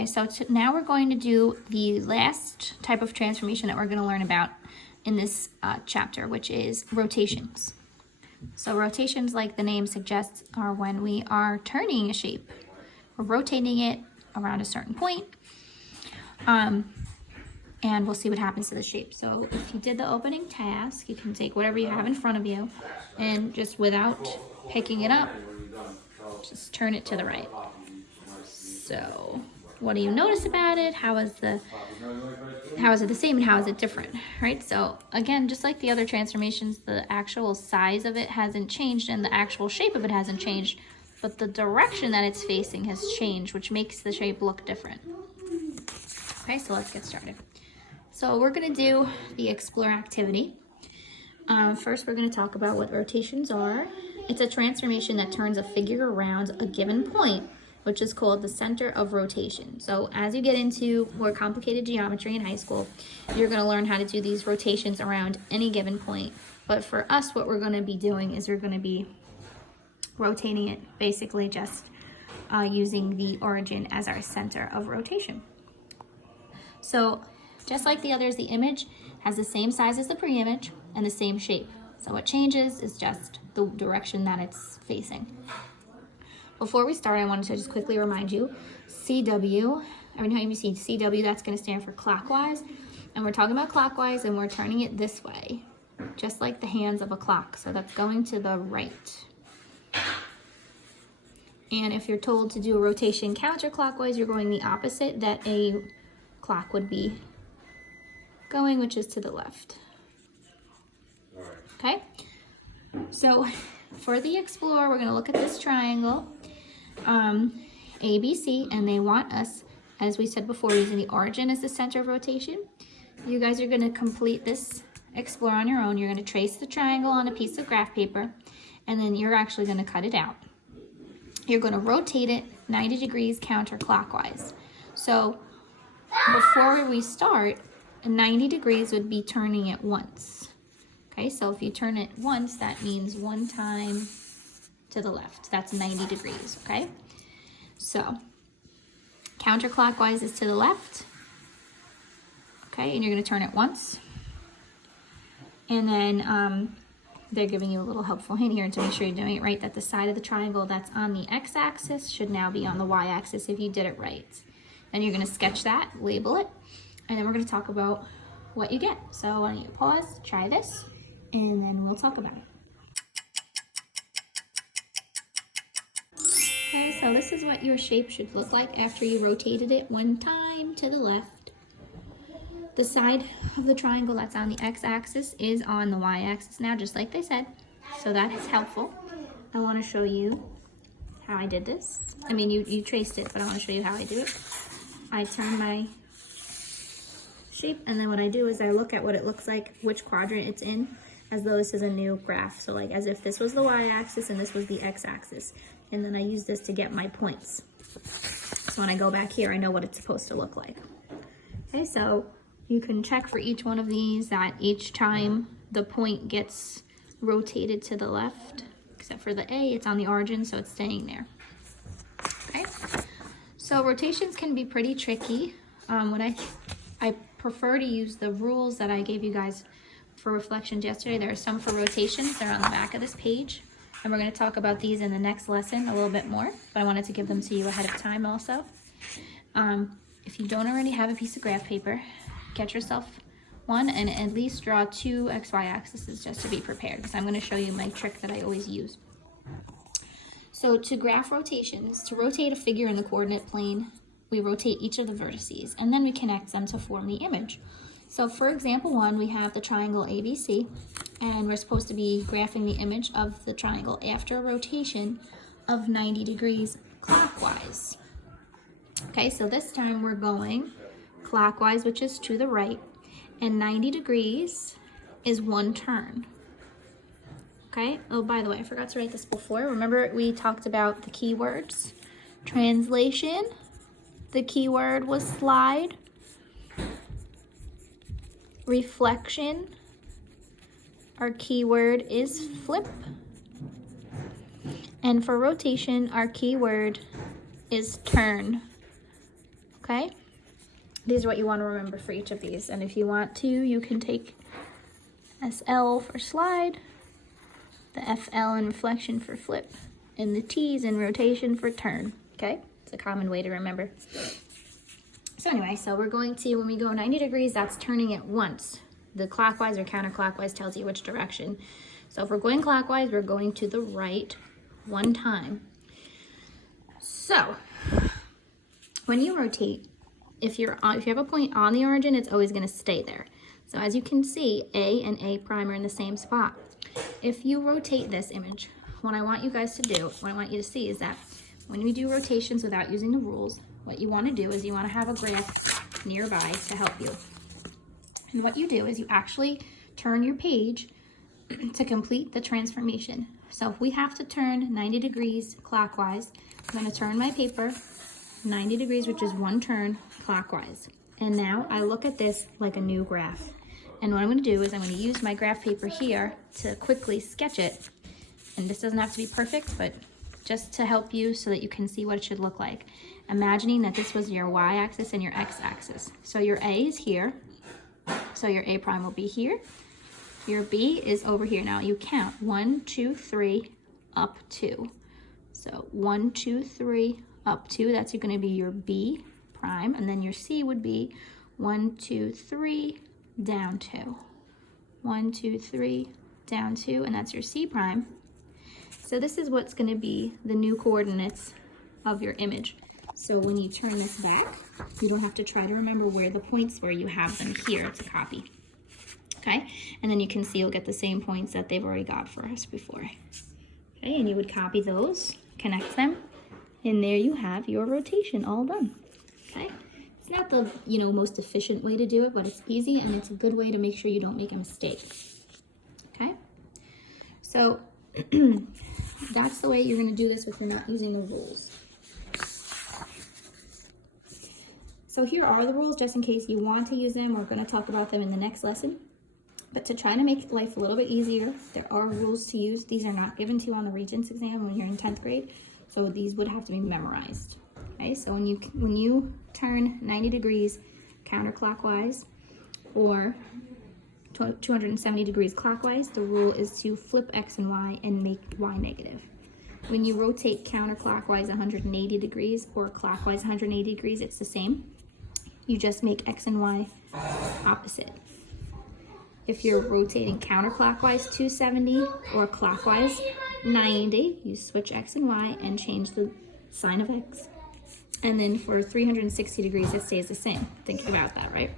Okay, so now we're going to do the last type of transformation that we're going to learn about in this chapter, which is rotations. So rotations, like the name suggests, are when we are turning a shape. We're rotating it around a certain point, and we'll see what happens to the shape. So if you did the opening task, you can take whatever you have in front of you and just without picking it up, just turn it to the right. So what do you notice about it? How is it the same and how is it different, right? So again, just like the other transformations, the actual size of it hasn't changed and the actual shape of it hasn't changed, but the direction that it's facing has changed, which makes the shape look different. Okay, so let's get started. So we're gonna do the explore activity. First, we're gonna talk about what rotations are. It's a transformation that turns a figure around a given point, which is called the center of rotation. So as you get into more complicated geometry in high school, you're going to learn how to do these rotations around any given point. But for us, what we're going to be doing is we're going to be rotating it basically just using the origin as our center of rotation. So just like the others, the image has the same size as the pre-image and the same shape. So what changes is just the direction that it's facing. Before we start, I wanted to just quickly remind you, CW, every time you see CW, that's going to stand for clockwise. And we're talking about clockwise, and we're turning it this way, just like the hands of a clock. So that's going to the right. And if you're told to do a rotation counterclockwise, you're going the opposite that a clock would be going, which is to the left. Okay? So for the explore, we're going to look at this triangle. ABC, and they want us, as we said before, using the origin as the center of rotation. You guys are going to complete this explore on your own. You're going to trace the triangle on a piece of graph paper, and then you're actually going to cut it out. You're going to rotate it 90 degrees counterclockwise. So before we start, 90 degrees would be turning it once. Okay, so if you turn it once, that means one time to the left. That's 90 degrees, okay? So counterclockwise is to the left. Okay, and you're going to turn it once. And then they're giving you a little helpful hint here to make sure you're doing it right, that the side of the triangle that's on the x-axis should now be on the y-axis if you did it right. And you're going to sketch that, label it, and then we're going to talk about what you get. So why don't you pause, try this, and then we'll talk about it. Okay, so this is what your shape should look like after you rotated it one time to the left. The side of the triangle that's on the x-axis is on the y-axis now, just like they said. So that is helpful. I want to show you how I did this. I mean, you traced it, but I want to show you how I do it. I turn my shape, and then what I do is I look at what it looks like, which quadrant it's in, as though this is a new graph. So like as if this was the y-axis and this was the x-axis. And then I use this to get my points. So when I go back here, I know what it's supposed to look like. Okay, so you can check for each one of these that each time the point gets rotated to the left, except for the A, it's on the origin, so it's staying there. Okay, so rotations can be pretty tricky. I prefer to use the rules that I gave you guys for reflections yesterday. There are some for rotations. They're on the back of this page. And we're going to talk about these in the next lesson a little bit more, but I wanted to give them to you ahead of time also. If you don't already have a piece of graph paper, get yourself one and at least draw 2 XY axes just to be prepared, because I'm going to show you my trick that I always use. So to graph rotations, to rotate a figure in the coordinate plane, we rotate each of the vertices and then we connect them to form the image. So for example 1, we have the triangle ABC, and we're supposed to be graphing the image of the triangle after a rotation of 90 degrees clockwise. Okay, so this time we're going clockwise, which is to the right, and 90 degrees is one turn. Okay, oh, by the way, I forgot to write this before. Remember we talked about the keywords? Translation, the keyword was slide. Reflection, our keyword is flip. And for rotation, our keyword is turn. okay? These are what you want to remember for each of these. And if you want to, you can take SL for slide, the FL in reflection for flip, and the T's in rotation for turn, okay? It's a common way to remember. So anyway, so we're going to, when we go 90 degrees, that's turning it once. The clockwise or counterclockwise tells you which direction. So if we're going clockwise, we're going to the right one time. So when you rotate, if you have a point on the origin, it's always going to stay there. So as you can see, A and A prime are in the same spot. If you rotate this image, what I want you guys to do, what I want you to see is that when we do rotations without using the rules, what you want to do is you want to have a graph nearby to help you. And what you do is you actually turn your page to complete the transformation. So if we have to turn 90 degrees clockwise, I'm going to turn my paper 90 degrees, which is one turn clockwise. And now I look at this like a new graph. And what I'm going to do is I'm going to use my graph paper here to quickly sketch it. And this doesn't have to be perfect, but just to help you so that you can see what it should look like. Imagining that this was your y-axis and your x-axis. So your A is here. So your A prime will be here. Your B is over here. Now you count 1, 2, 3, up 2. So 1, 2, 3, up 2. That's going to be your B prime. And then your C would be 1, 2, 3, down 2. 1, 2, 3, down 2. And that's your C prime. So this is what's going to be the new coordinates of your image. So when you turn this back, you don't have to try to remember where the points were. You have them here to copy. Okay, and then you can see you'll get the same points that they've already got for us before. Okay, and you would copy those, connect them, and there you have your rotation all done. Okay, it's not the most efficient way to do it, but it's easy and it's a good way to make sure you don't make a mistake. Okay, so that's the way you're going to do this if you're not using the rules. So here are the rules, just in case you want to use them. We're going to talk about them in the next lesson. But to try to make life a little bit easier, there are rules to use. These are not given to you on the Regents exam when you're in 10th grade, so these would have to be memorized. Okay, so when you turn 90 degrees counterclockwise or 270 degrees clockwise, the rule is to flip X and Y and make Y negative. When you rotate counterclockwise 180 degrees or clockwise 180 degrees, it's the same. You just make X and Y opposite. If you're rotating counterclockwise 270 or clockwise 90, you switch X and Y and change the sign of X. And then for 360 degrees, it stays the same. Think about that, right?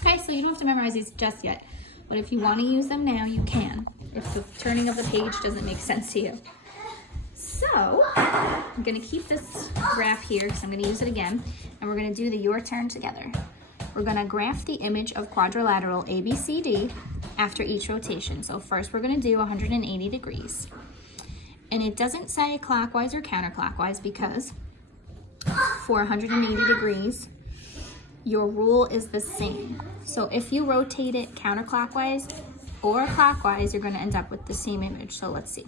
Okay, so you don't have to memorize these just yet, but if you want to use them now, you can, if the turning of the page doesn't make sense to you. So I'm going to keep this graph here because I'm going to use it again, and we're going to do the your turn together. We're going to graph the image of quadrilateral ABCD after each rotation. So first we're going to do 180 degrees. And it doesn't say clockwise or counterclockwise because for 180 degrees, your rule is the same. So if you rotate it counterclockwise or clockwise, you're going to end up with the same image. So let's see.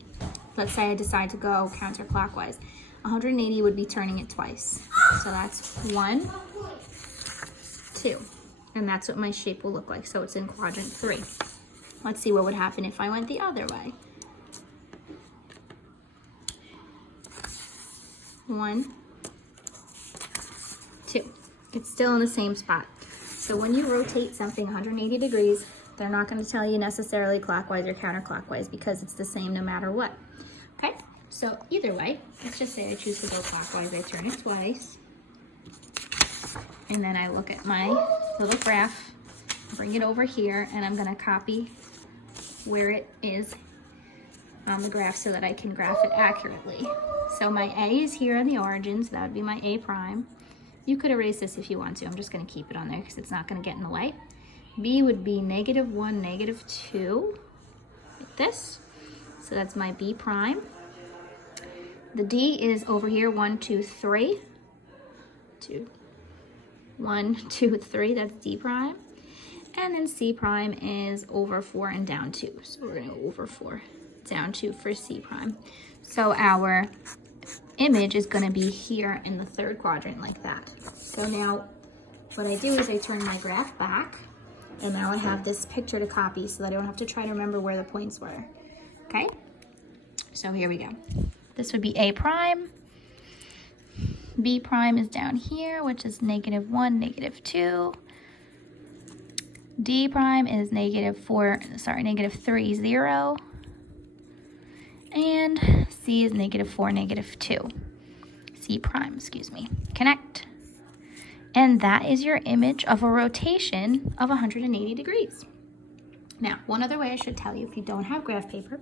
Let's say I decide to go counterclockwise. 180 would be turning it twice. So that's 1, 2. And that's what my shape will look like. So it's in quadrant 3. Let's see what would happen if I went the other way. 1, 2. It's still in the same spot. So when you rotate something 180 degrees, they're not going to tell you necessarily clockwise or counterclockwise because it's the same no matter what. Okay, so either way, let's just say I choose to go clockwise. I turn it twice. And then I look at my little graph, bring it over here, and I'm going to copy where it is on the graph so that I can graph it accurately. So my A is here on the origin, so that would be my A prime. You could erase this if you want to. I'm just going to keep it on there because it's not going to get in the way. B would be -1, -2, like this. So that's my B prime. The D is over here, 1, 2, 3. 1, 2, 3, that's D prime. And then C prime is over 4 and down 2. So we're going to go over 4, down 2 for C prime. So our image is going to be here in the third quadrant like that. So now what I do is I turn my graph back, and now I have this picture to copy so that I don't have to try to remember where the points were. Okay, so here we go. This would be A prime. B prime is down here, which is -1, -2. D prime is -3, 0. And C is -4, -2. C prime, excuse me. Connect. And that is your image of a rotation of 180 degrees. Now, one other way I should tell you, if you don't have graph paper,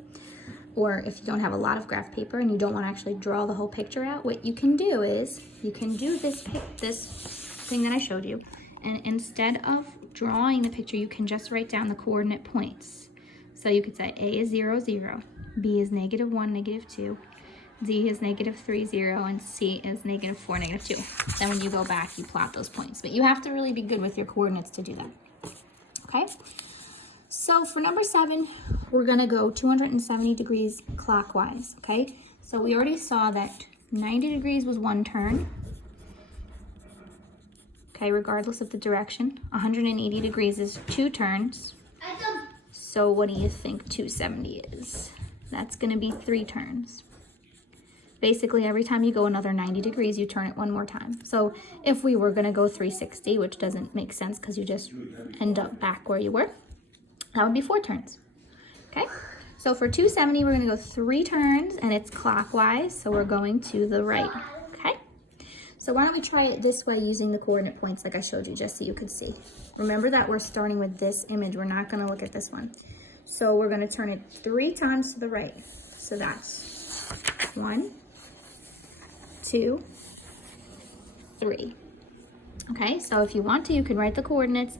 or if you don't have a lot of graph paper and you don't want to actually draw the whole picture out, what you can do is you can do this thing that I showed you, and instead of drawing the picture, you can just write down the coordinate points. So you could say A is 0, 0, B is -1, -2, D is -3, 0, and C is -4, -2. Then when you go back, you plot those points. But you have to really be good with your coordinates to do that. Okay? So for number 7, we're gonna go 270 degrees clockwise, okay? So we already saw that 90 degrees was one turn, okay, regardless of the direction. 180 degrees is 2 turns. So what do you think 270 is? That's gonna be 3 turns. Basically, every time you go another 90 degrees, you turn it one more time. So if we were gonna go 360, which doesn't make sense because you just end up back where you were, that would be 4 turns, okay? So for 270, we're gonna go 3 turns, and it's clockwise, so we're going to the right, okay? So why don't we try it this way using the coordinate points like I showed you, just so you could see. Remember that we're starting with this image. We're not gonna look at this one. So we're gonna turn it 3 times to the right. So that's 1, 2, 3. Okay, so if you want to, you can write the coordinates.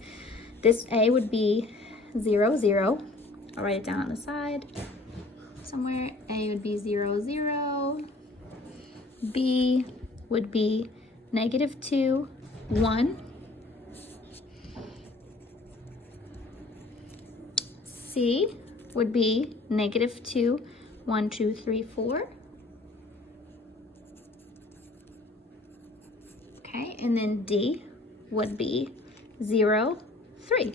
This A would be 0, 0. I'll write it down on the side somewhere. A would be 0, 0. B would be -2, 1. C would be -2, 1, 2, 3, 4. Okay, and then D would be 0, 3.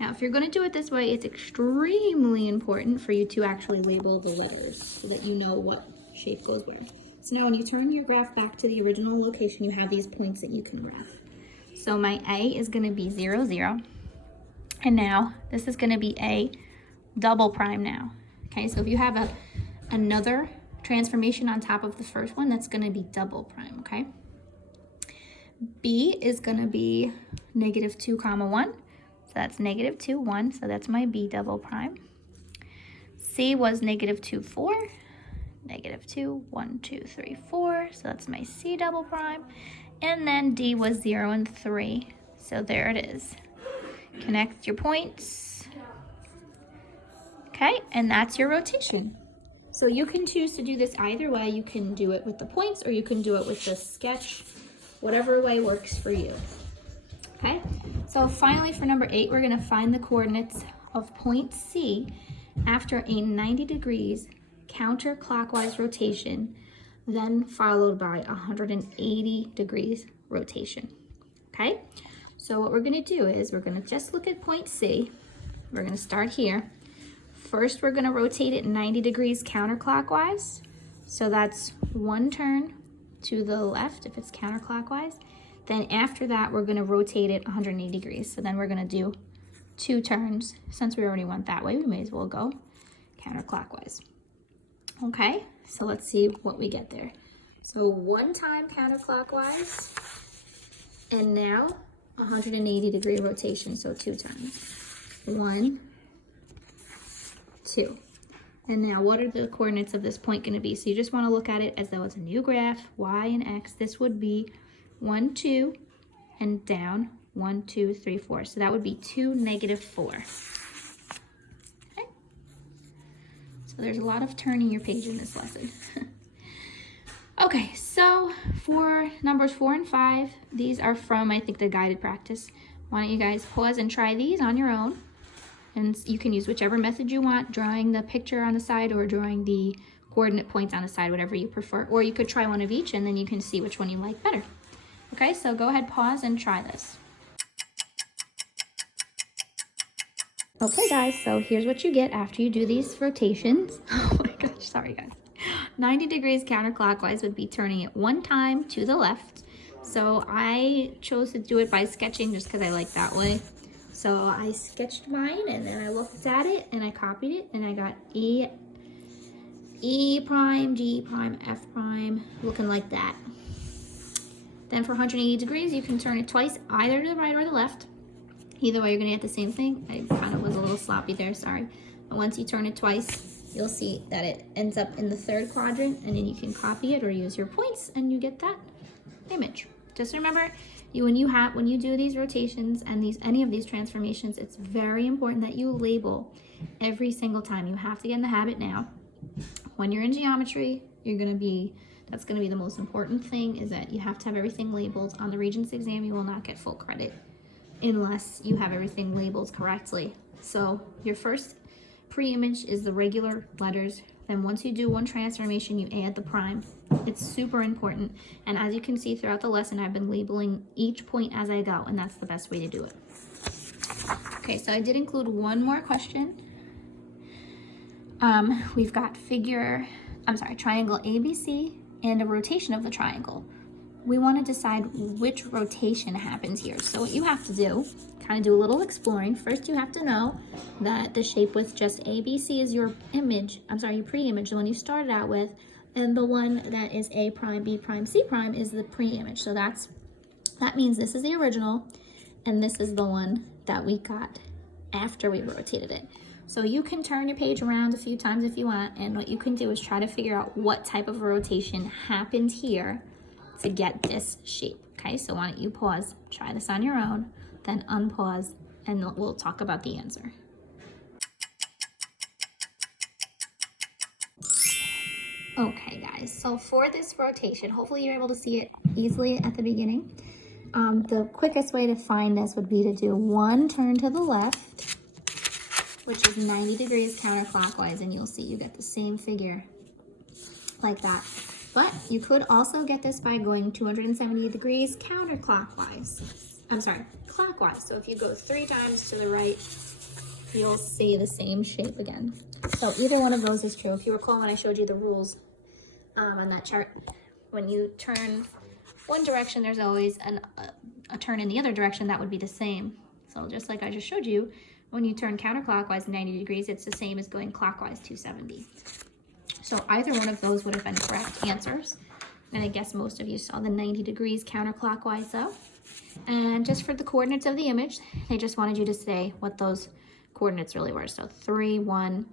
Now, if you're going to do it this way, it's extremely important for you to actually label the letters so that you know what shape goes where. So now when you turn your graph back to the original location, you have these points that you can graph. So my A is going to be 0, 0. And now this is going to be A double prime now. Okay, so if you have another transformation on top of the first one, that's going to be double prime, okay? B is going to be -2, 1. So that's -2, 1. So that's my B double prime. C was -2, 4. -2, 1, 2, 3, 4. So that's my C double prime. And then D was 0 and 3. So there it is. Connect your points. Okay, and that's your rotation. So you can choose to do this either way. You can do it with the points, or you can do it with the sketch. Whatever way works for you. Okay, so finally for number 8, we're gonna find the coordinates of point C after a 90 degrees counterclockwise rotation, then followed by 180 degrees rotation. Okay, so what we're gonna do is we're gonna just look at point C. We're gonna start here. First, we're gonna rotate it 90 degrees counterclockwise. So that's 1 turn to the left if it's counterclockwise. Then after that, we're gonna rotate it 180 degrees. So then we're gonna do 2 turns. Since we already went that way, we may as well go counterclockwise. Okay, so let's see what we get there. So 1 time counterclockwise, and now 180 degree rotation, so 2 times. 1, 2. And now what are the coordinates of this point going to be? So you just want to look at it as though it's a new graph, y and x. This would be 1, 2, and down 1, 2, 3, 4. So that would be 2, -4. Okay. So there's a lot of turning your page in this lesson. Okay, so for numbers 4 and 5, these are from, I think, the guided practice. Why don't you guys pause and try these on your own? And you can use whichever method you want, drawing the picture on the side or drawing the coordinate points on the side, whatever you prefer. Or you could try one of each and then you can see which one you like better. Okay, so go ahead, pause and try this. Okay guys, so here's what you get after you do these rotations. Oh my gosh, sorry guys. 90 degrees counterclockwise would be turning it 1 time to the left. So I chose to do it by sketching just because I like that way. So I sketched mine and then I looked at it and I copied it and I got E prime, G prime, F prime, looking like that. Then for 180 degrees, you can turn it twice, either to the right or the left. Either way, you're gonna get the same thing. I kind of was a little sloppy there, sorry. But once you turn it twice, you'll see that it ends up in the 3rd quadrant, and then you can copy it or use your points and you get that image. Just remember, when you do these rotations and any of these transformations, it's very important that you label every single time. You have to get in the habit now. When you're in geometry, that's gonna be the most important thing, is that you have to have everything labeled. On the Regents exam, you will not get full credit unless you have everything labeled correctly. So your first pre-image is the regular letters. Then once you do one transformation, you add the prime. It's super important. And as you can see throughout the lesson, I've been labeling each point as I go, and that's the best way to do it. Okay, so I did include one more question. We've got triangle ABC and a rotation of the triangle. We want to decide which rotation happens here. So what you have to do, kind of do a little exploring. First, you have to know that the shape with just ABC is your your pre-image, the one you started out with, and the one that is A prime, B prime, C prime is the pre-image. So that means this is the original, and this is the one that we got after we rotated it. So you can turn your page around a few times if you want, and what you can do is try to figure out what type of rotation happened here to get this shape. Okay, so why don't you pause, try this on your own, then unpause, and we'll talk about the answer. Okay guys, so for this rotation, hopefully you're able to see it easily at the beginning. The quickest way to find this would be to do 1 turn to the left, which is 90 degrees counterclockwise, and you'll see you get the same figure like that. But you could also get this by going 270 degrees clockwise. So if you go 3 times to the right, you'll see the same shape again. So either one of those is true. If you recall when I showed you the rules on that chart, when you turn one direction, there's always a turn in the other direction that would be the same. So just like I just showed you, when you turn counterclockwise 90 degrees, it's the same as going clockwise 270. So either one of those would have been correct answers. And I guess most of you saw the 90 degrees counterclockwise though. And just for the coordinates of the image, they just wanted you to say what those coordinates really were. So 3, 1,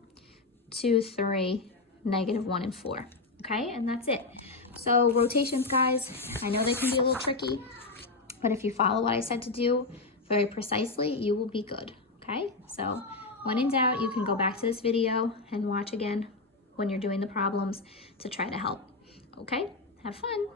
2, 3, -1 and 4. Okay, and that's it. So rotations, guys, I know they can be a little tricky, but if you follow what I said to do very precisely, you will be good. Okay, so when in doubt, you can go back to this video and watch again when you're doing the problems to try to help. Okay, have fun.